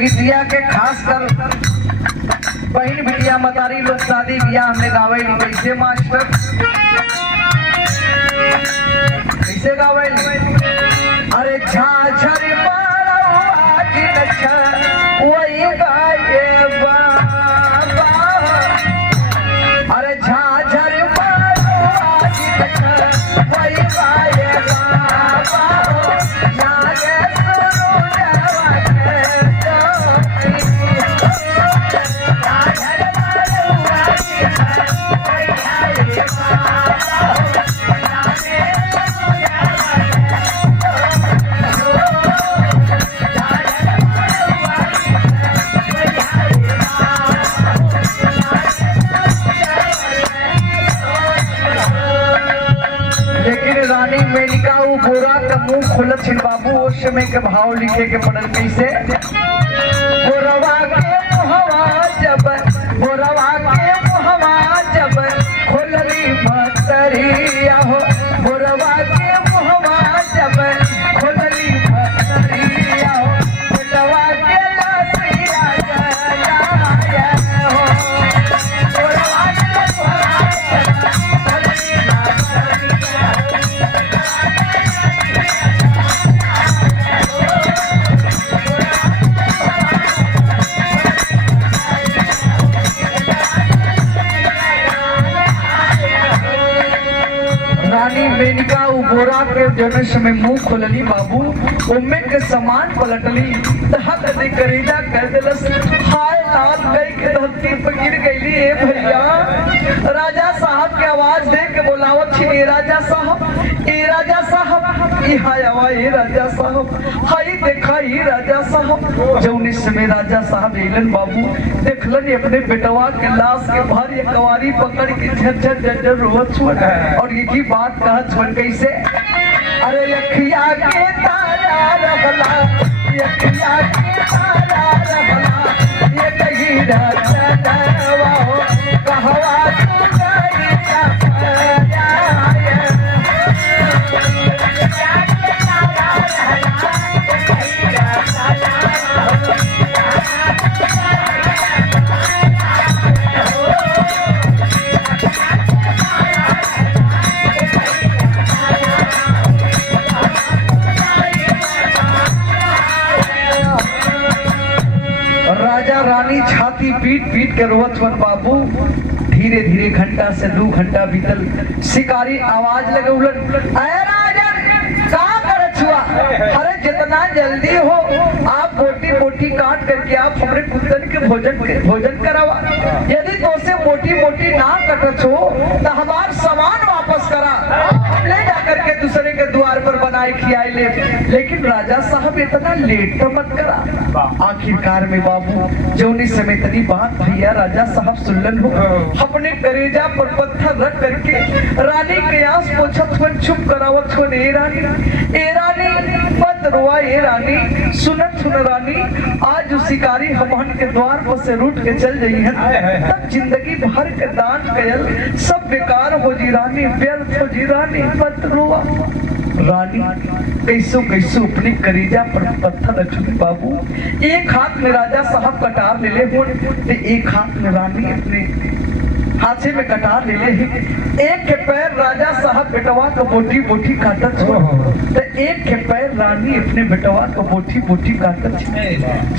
गीतिया के खास कर बहन बिटिया मतारी लोग शादी बियाह में गावे कैसे मास्टर कैसे गावे अरे झाझर वही गाये बाबा अरे झाझर वही गाये बाबा नागे सुनो मेनिका वो गोरा का मुंह खुलत छिन बाबू उस समय के भाव लिखे के पड़ल कैसे गोरवा के मुहवा जब खुलली भतरिया हो गोरवा के मुहवा जब खुलली भतरिया हो बेटवा के लसिया जलाया हो गोरवा के मुहवा रानी मेनिका गोरा के जन्म समय मुंह खोलली बाबू उम्मे के समान पलटली हक दे करेजा कह दिलस हाय लाल गई के धरती पर गिर गईली ए भैया राजा साहब के आवाज दे के बोलावत छी ए राजा साहब ई हाय आवा ए राजा साहब हाय देखा ई राजा साहब जौनी समय राजा साहब एलन बाबू देखलन अपने बेटवा के लाश के भारी कवारी पकड़ के झरझर रोवत छुअन और ये की बात कहत छुअन कैसे अरे अखिया के तारा रहला अखिया के तारा रहला ये कही रचनवा हो कहवा तू गई राजा रानी छाती पीट पीट के रोवत वन बाबू धीरे धीरे घंटा से 2 घंटा बीतल शिकारी आवाज लगे उलट अरे जितना जल्दी हो आप मोटी मोटी काट करके आप हमारे कुत्तन के भोजन करावा यदि तो से मोटी मोटी ना कटत हो तो हमार सामान वापस करा हम ले जाकर के दूसरे के द्वार पर बनाए खियाए ले लेकिन राजा साहब इतना लेट तो मत करा आखिरकार में बाबू जौनी समय तनी बात भैया राजा साहब सुनलन हो अपने करेजा पर पत्थर रख करके रानी के आस पोछत हुन चुप करावत हुन ए रानी मत रोआ ए रानी सुनत सुन रानी आज उस शिकारी हमन के द्वार पर से रूट के चल जाई है तब जिंदगी भर के दान कयल सब बेकार हो जी रानी व्यर्थ हो जी रानी मत रोआ रानी कैसो अपनी करीजा पर पत्थर रखी बाबू एक हाथ में राजा साहब कटार ले ले हो एक हाथ में रानी अपने हाथे में कटार ले ले एक के पैर राजा साहब बेटवा को बोटी बोटी काटत हो तो एक के पैर रानी अपने बेटवा को बोटी बोटी काटत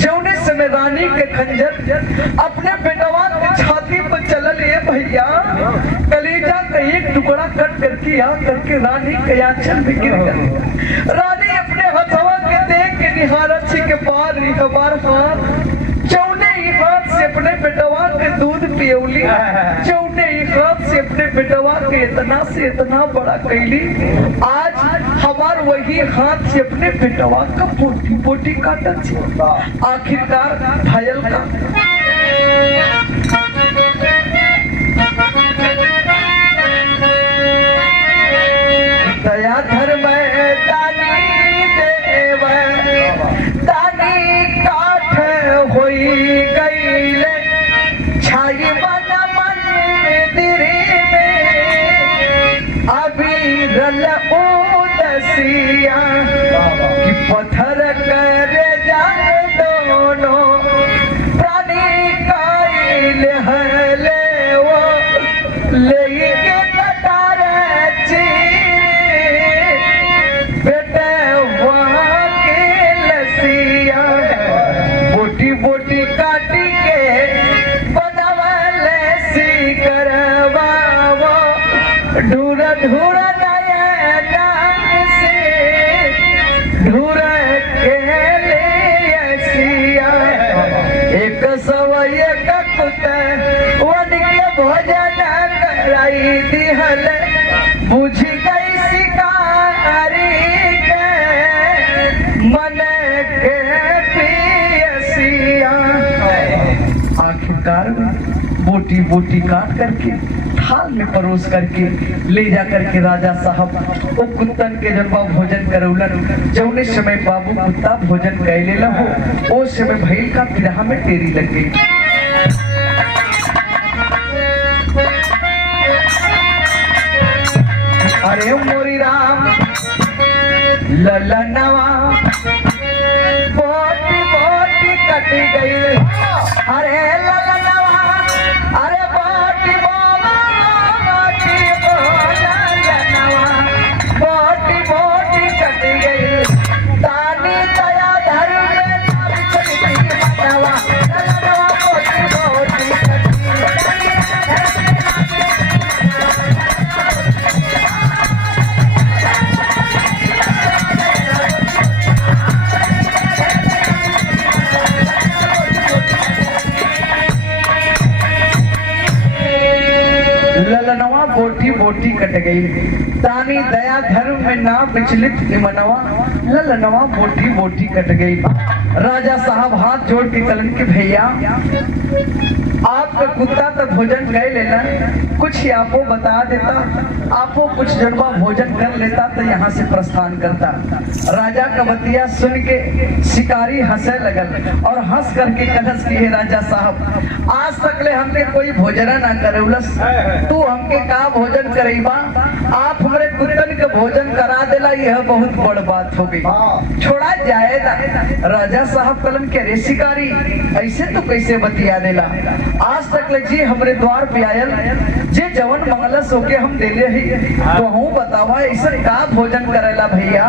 जौने समय रानी के खंजर अपने बेटवा की छाती पर चलल ए भैया कलेजा का एक टुकड़ा कट करके आ करके रानी के आंचल में गिर गया रानी अपने हथवा के देख के निहारत छी के पार हमार हाथ चौने ही हाथ से अपने बेटवा के दूध पियौली चौने ही हाथ से अपने बेटवा के इतना बड़ा कैली आज हमार वही हाथ से अपने बेटवा का पोटी पोटी काटत आखिरकार घायल का दया धर्म दानी देव दानी काठ होई गईले छाई मन मंदिर में अभी रल उदसिया कि पत्थर कर जाए दोनों ढूर ढूर नयना से ढूर के ले सिया एक सवय कुत वन के भोजन कराई दिहल बुझ गई शिकारी के मन के पियसिया। आखिरकार बोटी बोटी काट करके थाल में परोस करके ले जा करके राजा साहब वो कुत्तन के जनबा भोजन करौलन। जौने समय बाबू कुत्ता भोजन कैले हो उस समय भैल का पिरहा में टेरी लग गई। अरे मोरी राम ललनवा बोटी बोटी कट गई। अरे ललनवा अरे बोटी बोटी ललनवा बोटी बोटी कट गई। तानी दया धर्म ललनवा बोटी बोटी कट गई। ललनवा बोटी बोटी कट गई। तानी दया धर्म में ना विचलित निमनवा ललनवा बोटी बोटी कट गई। राजा साहब हाथ जोड़ के कलन के भैया आपका कुत्ता तो भोजन कर लेना, कुछ ही आपको बता देता, आपको कुछ जड़वा भोजन कर लेता तो यहाँ से प्रस्थान करता। राजा का बतिया सुन के शिकारी हंसे लगल और हंस करके कलश किए राजा साहब आज तक ले हमने कोई भोजन ना करौलस, तू हमके का भोजन करेबा? आप हमारे कुत्तन के भोजन करा देला, यह बहुत बड़ बात हो गई, छोड़ा जाएगा। राजा साहब कलम के रे शिकारी ऐसे तो कैसे बतिया देला? आज तक ले जी हमरे द्वार पे आयल जे जवन मंगलस होके हम देले ही तो हूँ बतावा ऐसा का भोजन करेला भैया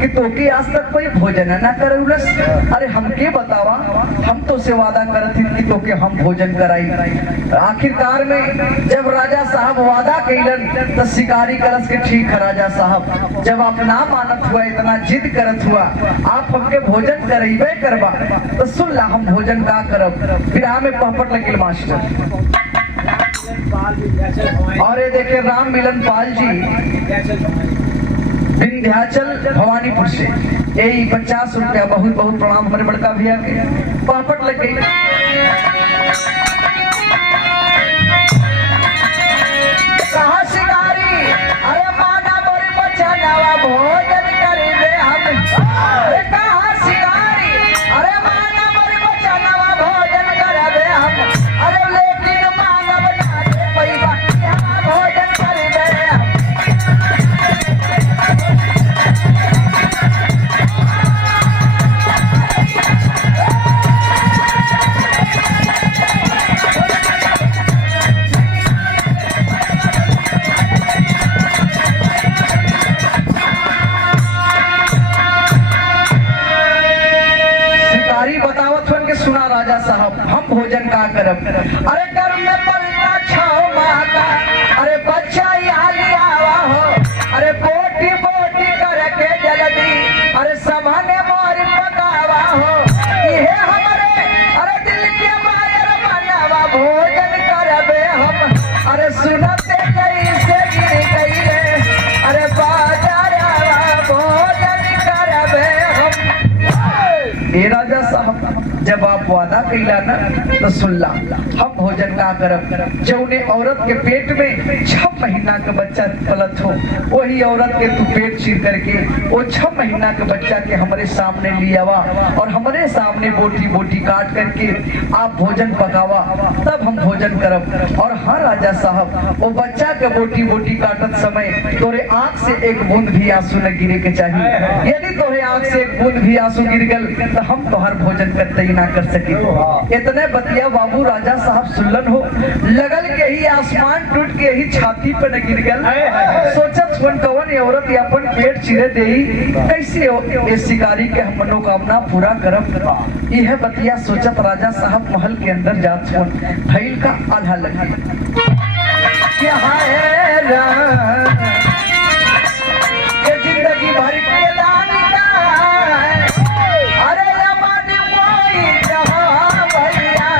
कि तोके आज तक कोई भोजन ना करौलस? अरे हमके बतावा, हम तो से वादा करत कि तोके हम भोजन कराई। आखिरकार में जब राजा साहब वादा कैलन तो शिकारी करस के ठीक है राजा साहब, जब आप ना मानत हुआ, इतना जिद करत हुआ, आप हमके भोजन करेबे करबा तो सुन ला हम भोजन का करब। फिर हमें पहपट लगिल मास्टर और ये देखे राम मिलन पाल जी विंध्याचल भवानीपुर से यही 50 रुपया बहुत बहुत प्रणाम हमारे बड़का भैया के पहपट लग गई। कहा शिकारी अरे माना मोरे बच्चा नवा भोजन करेंगे हम। अरे कहा शिकारी अरे माना मोरे बच्चा नवा भोजन करेंगे हम। अरे लेकिन मांगा बता दे पैसा भोजन करेंगे हम। सुना राजा साहब हम भोजन का करब? अरे कर में पलटा छाओ माता, अरे बच्चा यहाँ लिया हो, अरे बोटी बोटी करके जल्दी, अरे समाने मोर पकावा हो, ये हमारे अरे दिल के मायर बनावा भोजन करबे हम। अरे सुनते कैसे गिर गई रे, अरे बाजारा भोजन करबे हम। ये राजा साहब जब आप वादा कैला ना तो सुन ला हम भोजन का करब। जौने औरत के पेट में 6 महीना का बच्चा पलत हो वही औरत के तू पेट चीर करके वो 6 महीना के बच्चा के हमारे सामने लियावा और हमारे सामने बोटी बोटी काट करके आप भोजन पकावा, तब हम भोजन करब। और हाँ राजा साहब वो बच्चा के बोटी बोटी काटत समय तोरे आंख से एक बूंद भी आंसू न गिरे के चाहिए। यदि तोरे आंख से एक बूंद भी आंसू गिर गल तो हम तोहर भोजन करते ही ना कर सके। इतने बतिया बाबू राजा साहब सुल्लन हो लगल के ही आसमान टूट के ही छाती पे न गिर गल। सोचत सुन कवन औरत अपन पेट चिरे दे कैसे ये शिकारी के हम मनोकामना पूरा करब। यह बतिया सोचत राजा साहब महल के अंदर जात सुन भइल का आधा लगे। के जिंदगी भर के लानी का अरे अमन मोई जहां भैया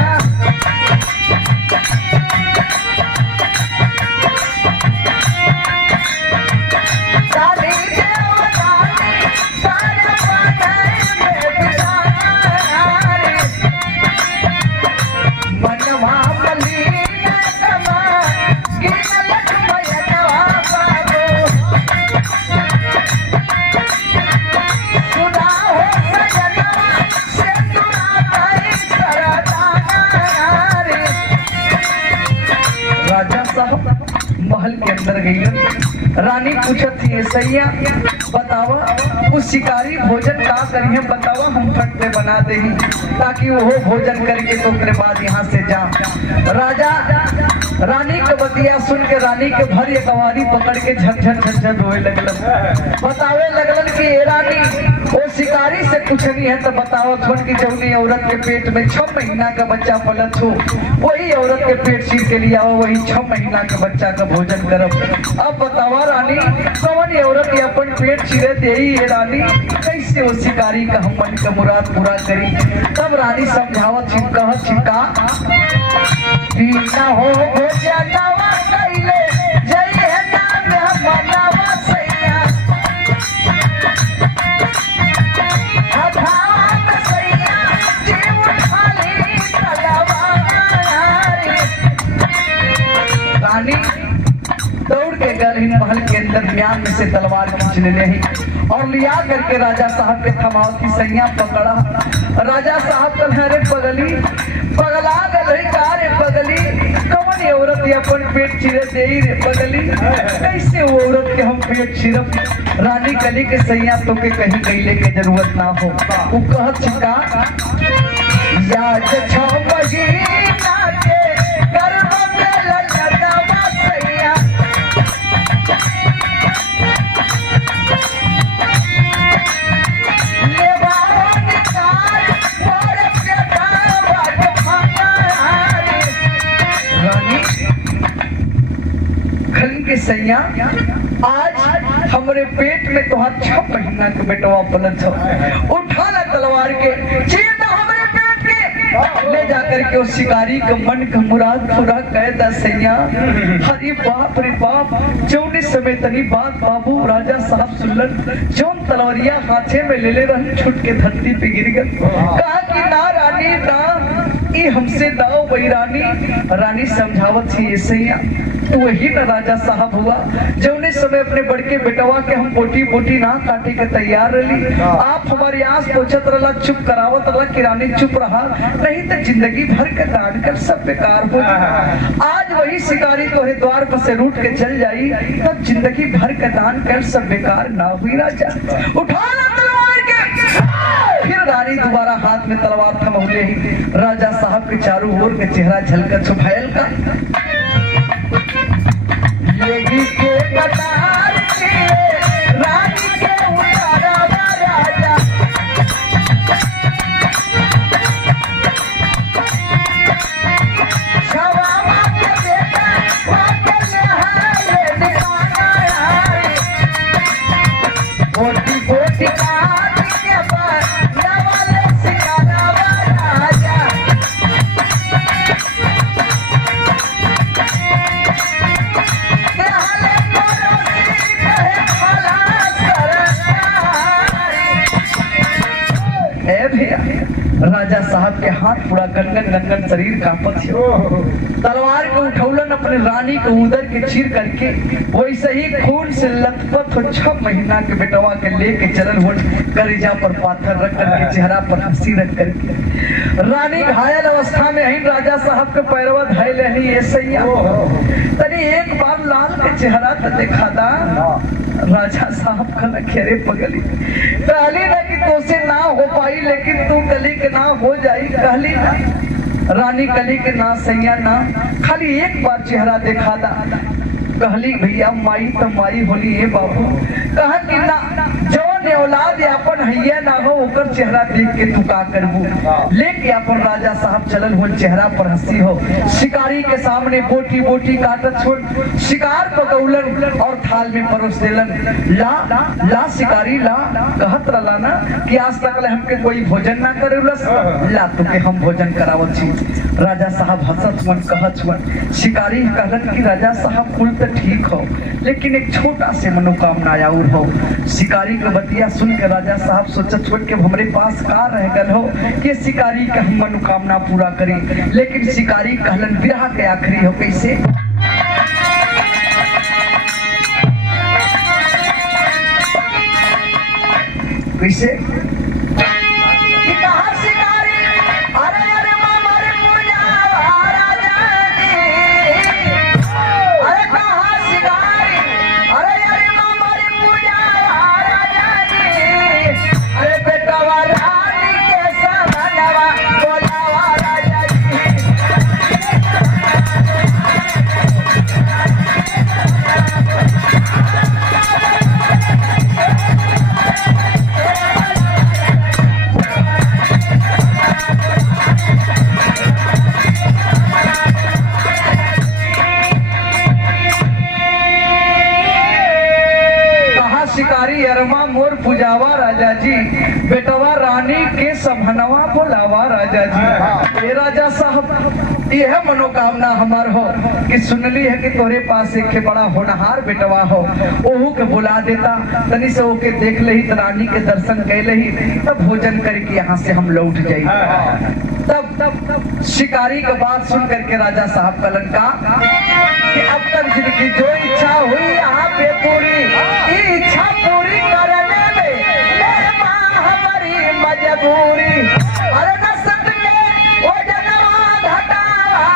सारी देवतानी सारे बने में बितारी मनवा मलीन कमा गिन लखमय बाबू सुना हो सजनवा से दुआ करी सरदारी राजा साहब महल के अंदर गई रानी पूछत थी सैया बतावा उस शिकारी भोजन का करिए बतावा हम फट पे बना दे ताकि वो भोजन करके तो तेरे बाद यहाँ से जा राजा रानी के बतिया सुन के रानी के भर ये कवारी पकड़ के झकझक झकझक होए लगलन बतावे लगलन कि ए रानी वो शिकारी से कुछ नहीं है तो बताओ थोड़ी की जौनी औरत के पेट में 6 महीना का बच्चा पलत हो वही औरत के पेट चीर के लिए आओ वही 6 महीना के बच्चा का भोजन करब अब बतावा रानी कौन औरत ये अपन पेट चीरे दे रानी कैसे वो शिकारी का हम मन का मुराद पूरा करी तब रानी समझावत कहत छिका पीना हो भोजनवा कैले जय है नाम मनवा सैया हठात सैया जीव खाली तलवारी रानी दौड़ के गलहीन महल के अंदर म्यान में से तलवार खींच ले और लिया करके राजा साहब के थमाव की सैया पकड़ा राजा साहब कल रे पगली पगला गई का रे पगली कौन औरत अपन पेट चिरे दे रे पगली कैसे वो औरत के हम पेट चिरब रानी कली के सैया तो के कहीं कैले के जरूरत ना हो वो कहत छिका याद 6 महीना के गर्भ में ललदवा सैया के सैया आज हमारे पेट में तुहार 6 महीना के बेटवा पलत हो उठाना तलवार के चीरना हमारे पेट के ले जाकर के उस शिकारी का मन का मुराद पूरा कहता सैया हरी बाप रे बाप जौने समय तनी बात बाबू राजा साहब सुनलन जौन तलवारिया हाथे में ले रही छुट के धरती पे गिर गई कहा कि ना रानी ना ये हमसे दाओ वही रानी रानी समझावत थी सैया तो वही न राजा साहब हुआ जौने समय अपने बड़के बेटवा के हम बोटी बोटी ना काटे के तैयार रही आप हमारी आस पोछत रहा चुप करावत रहा कि रानी चुप रहा नहीं तो जिंदगी भर के काट कर सब बेकार हो आज वही शिकारी तोहरे द्वार पर से रूट के चल जाई तब जिंदगी भर का दान कर सब बेकार ना हुई राजा उठा तलवार के फिर रानी दोबारा हाथ में तलवार थमौले ही राजा साहब के चारों ओर के चेहरा झलकर छुपायल का लेगी के कतार के रानी के उतारा राजा शवामा के बेटा पागल हाले दिखाना बोटी बोटी काट के पर नवाले सिकाना राजा राजा साहब के हाथ पूरा गनगन गनगन शरीर कांपत है तलवार को उठौलन अपने रानी को उधर के चीर करके वैसे ही खून से लथपथ हो 6 महीना के बेटवा के लेके चलन हो करेजा पर पाथर रख करके चेहरा पर हंसी रख करके रानी घायल अवस्था में ही राजा साहब के पैरवा धायल नहीं ये सैया तनी एक बार लाल के चेहरा तो देखा था राजा साहब का खेरे पगली कहली ना कि तुझसे ना हो पाई लेकिन तू कली के ना हो जाई कहली ना रानी कली के ना सैया ना खाली एक बार चेहरा देखा था कहली भैया माई तो माई होली है बाबू कहा कि ना जो जवन औलाद अपन हैया ना हो ओकर चेहरा देख के तू का करबू। लेके अपन राजा साहब चलन हो, चेहरा पर हंसी हो। शिकारी के सामने बोटी बोटी काटत छोड़ शिकार पकौलन और थाल में परोस देलन। ला ला शिकारी ला, कहत रला ना कि आज तक हमके कोई भोजन ना करेलस, ला तुके हम भोजन करावत छी। राजा साहब हंसत मन कहत मन। शिकारी कहलन कि राजा साहब कुल तो ठीक हो, लेकिन एक छोटा से मनोकामना और हो। शिकारी के बतिया सुन के राजा साहब सोचत छोड़ के हमरे पास का रह गल हो कि शिकारी का हम मनोकामना पूरा करी। लेकिन शिकारी कहलन विरह के आखिरी हो कैसे? कैसे? शिकारी अरमा मोर पुजावा राजा जी, बेटवा रानी के समहनवा बोलावा राजा जी। ये राजा साहब यह मनोकामना हमार हो कि सुनली है कि तोरे पास एक बड़ा होनहार बेटवा हो, ओहू के बुला देता, तनी से ओके देख ले ही, रानी के दर्शन कर ले ही, तब भोजन करके यहाँ से हम लौट जाई। तब शिकारी का बात सुन करके राजा साहब का लंका कि अब तक जिनकी जो इच्छा हुई यहाँ पे पूरी, इच्छा पूरी करने में हमारी मजबूरी। अरे न सके वो जनवा घटावा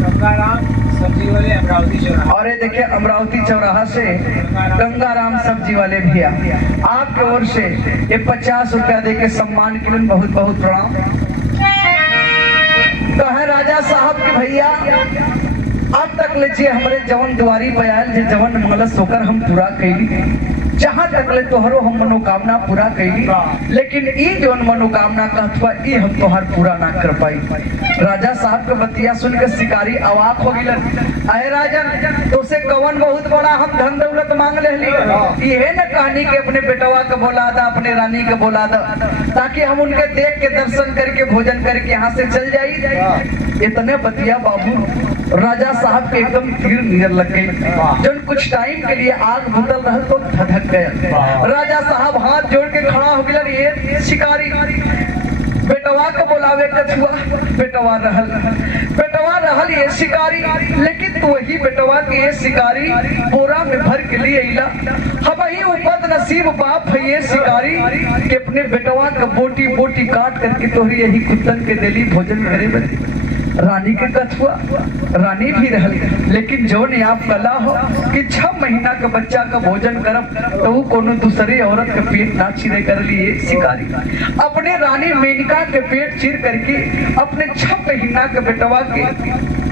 गंगाराम सब्जी वाले अमरावती चौराहा। और ये देखिए अमरावती चौराहा से गंगाराम सब्जी वाले भैया आपके ओर से ये 50 रुपया दे के सम्मान के लिए बहुत बहुत प्रणाम। कहे राजा साहब के भैया अब तक ले जे हमारे जवन दुआरी पे आयल जे जवन मंगलस होकर हम पूरा कैली, जहाँ तक ले तोहरो हम मनोकामना पूरा कैली, लेकिन ई जवन मनोकामना कहतवा ई हम तोहर पूरा ना कर पाई। राजा साहब के बतिया सुन के शिकारी अवाक हो गिलन। अरे राजन तो से कवन बहुत बड़ा हम धन दौलत मांग लेली, ये न कहानी के अपने बेटवा के बोला दा, अपने रानी के बोला दा, ताकि हम उनके देख के दर्शन करके भोजन करके यहाँ से चल जाई। इतने बतिया बाबू राजा साहब के एकदम तीर नियर लग गई, जो कुछ टाइम के लिए आग भूतल रहा तो धधक गया। राजा साहब हाथ जोड़ के खड़ा हो गया। ये शिकारी बेटवा के बोलावे कछुआ, बेटवा रहल ये शिकारी, लेकिन तो वही बेटवा के ये शिकारी बोरा में भर के लिए अला। हम ही उपद नसीब बाप है ये शिकारी के अपने बेटवा का बोटी बोटी काट करके तोहरी यही कुत्तन के दिली भोजन करे बने। रानी के कछुआ रानी भी रहल, लेकिन जो ने आप कला हो कि 6 महीना का बच्चा का भोजन करब तो वो कोनो दूसरे औरत के पेट ना चिरे कर लिए शिकारी। अपने रानी मेनका के पेट चिर करके अपने 6 महीना के बेटवा के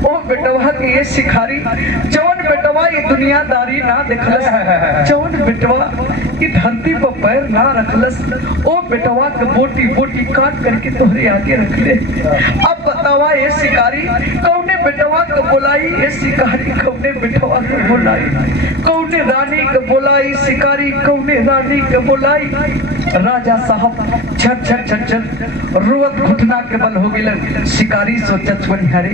ओ बेटवा के ये शिकारी, जौन बेटवा ये दुनियादारी ना देखलस, जौन बेटवा ये धरती पर पैर ना रखलस, ओ बेटवा के बोटी बोटी काट करके तोहरे आगे रख ले। अब बतावा ये शिकारी कौने बेटवा को बोलाई, ये शिकारी कौने बेटवा को बोलाई, कौने रानी को बोलाई, शिकारी कौने रानी को बोलाई। राजा साहब छट छट छट छट रोवत घुटना के बल हो गिलन। शिकारी सोचत बनिहारे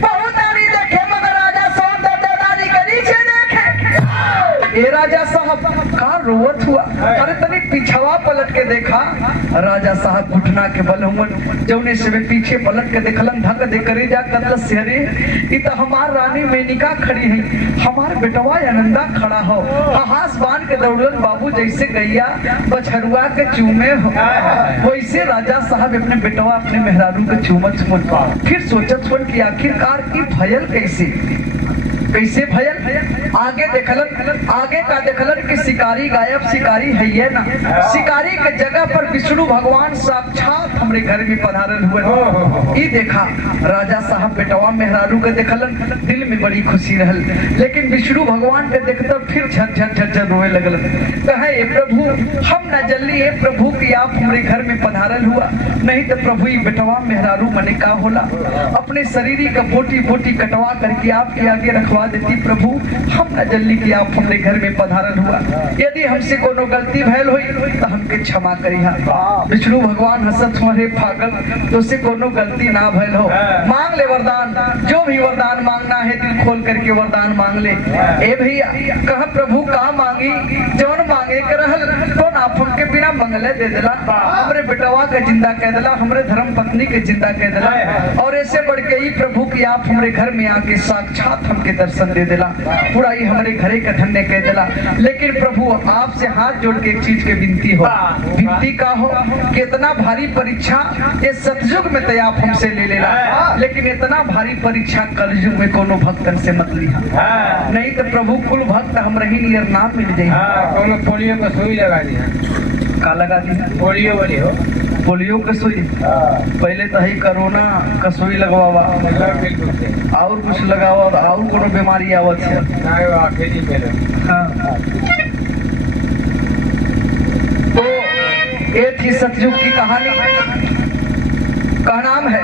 बहुत आनी देखे मगर राजा साहब दादानी के नीचे देखे। ये राजा साहब का रोवत हुआ, अरे तनी पिछवा पलट के देखा। राजा साहब घुटना के बल हुन जौने से पीछे पलट के देखलन, धक दे करे जा कदल सेहरे ई त हमार रानी मेनिका खड़ी है, हमार बेटवा आनंदा खड़ा हो, हास बांध के दौड़लन बाबू जैसे गैया बछरुआ के चूमे हो, वैसे राजा साहब अपने बेटवा अपने मेहरारू के चूमत चूमत। फिर सोचत हुन कि आखिरकार की भयल कैसे। कैसे भयल आगे देखलन, आगे का देखलन कि शिकारी गायब, शिकारी है ये ना। शिकारी के जगह पर विष्णु भगवान साक्षात हमरे घर में पधारल हुए। ई देखा राजा साहब बेटवा मेहरारू के देखलन, दिल में बड़ी खुशी रहल, लेकिन विष्णु भगवान के देखते फिर झट झट रोए लगल। कहे ए प्रभु हम न जल्दी ए प्रभु कि आप हमरे घर में पधारल हुआ, नहीं तो प्रभु ये बेटवा मेहरारू मने का होला, अपने शरीर का बोटी बोटी कटवा करके आपके आगे रखवा देती प्रभु, हम न जल्दी कि आप हमरे घर में पधारल हुआ। यदि हमसे कोनो गलती भयल हुई तो हमके क्षमा करिहा। विष्णु भगवान हंसत हुए पागल, तो से कोनो गलती ना भयल हो, मांग ले वरदान, जो भी वरदान मांगना है दिल खोल करके वरदान मांग ले। ए भैया कहा प्रभु का मांगी, जौन मांगे के रहल तो आप हमके बिना मंगले दे दिला, हमरे बेटवा के जिंदा कह दिला, हमरे धर्म पत्नी के जिंदा कह दिला, और ऐसे बढ़ के ही प्रभु की आप हमरे घर में आके साक्षात हमके दर्शन दे दिला, पूरा ही हमरे घरे का धन्य कह दिला। लेकिन प्रभु आपसे हाथ जोड़ के एक चीज के विनती हो, विनती का हो कि इतना भारी परीक्षा ये सतयुग में तो आप हमसे ले लेला, लेकिन इतना भारी परीक्षा कलयुग में कोनो भक्तन से मत लिया, नहीं तो प्रभु कुल भक्त हम रही नियर नाम मिल जाए। कोनो पोलियो का सुई लगा दी, का लगा दी? पोलियो वाली हो, पोलियो का सुई। पहले तो ही कोरोना का सुई लगवावा, और कुछ लगावा, और कोनो बीमारी आवत है। हाँ। तो ये थी सतयुग की कहानी का नाम है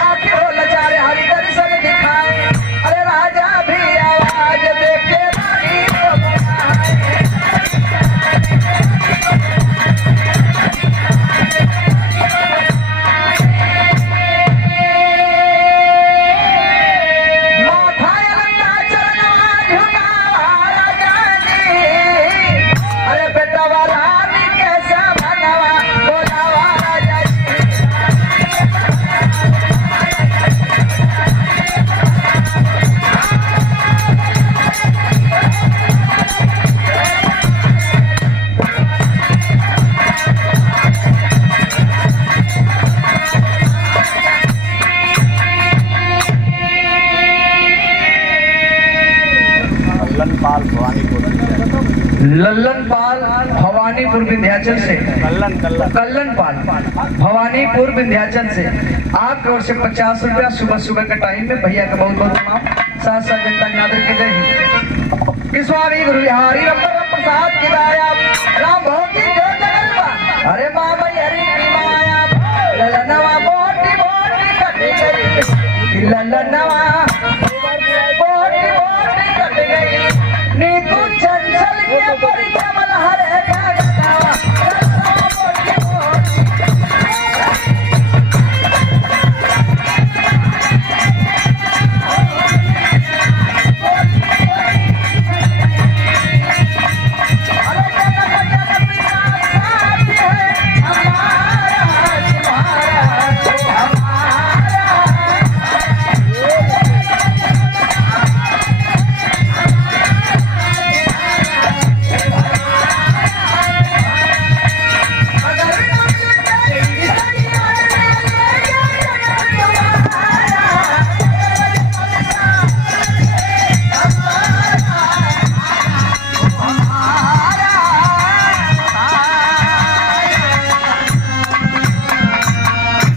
आखिर हो लचारे हरि दर्शन दिखाए, अरे राजा भी आवाज देके रानी को बुलाए। माथा अनंता चरणवा झुकावा राजा जी, अरे बेटा वाला नी कैसा भगवा बोलावा राजा जी। लल्लन पाल भवानीपुर विंध्याचल से, कल्लन पाल भवानीपुर विंध्याचल से आपकी ओर से 50 रुपया सुबह सुबह के टाइम में भैया का बहुत बहुत प्रणाम, साथ साथ जनता नादर के जय हिंद। स्वामी गुरु बिहारी रमन प्रसाद की दाया राम भक्ति जो जगलवा, अरे बाबा हरि की माया ललनवा बोटी बोटी कट गई, ललनवा बोटी बोटी कट गई, नीतू चंचल के पर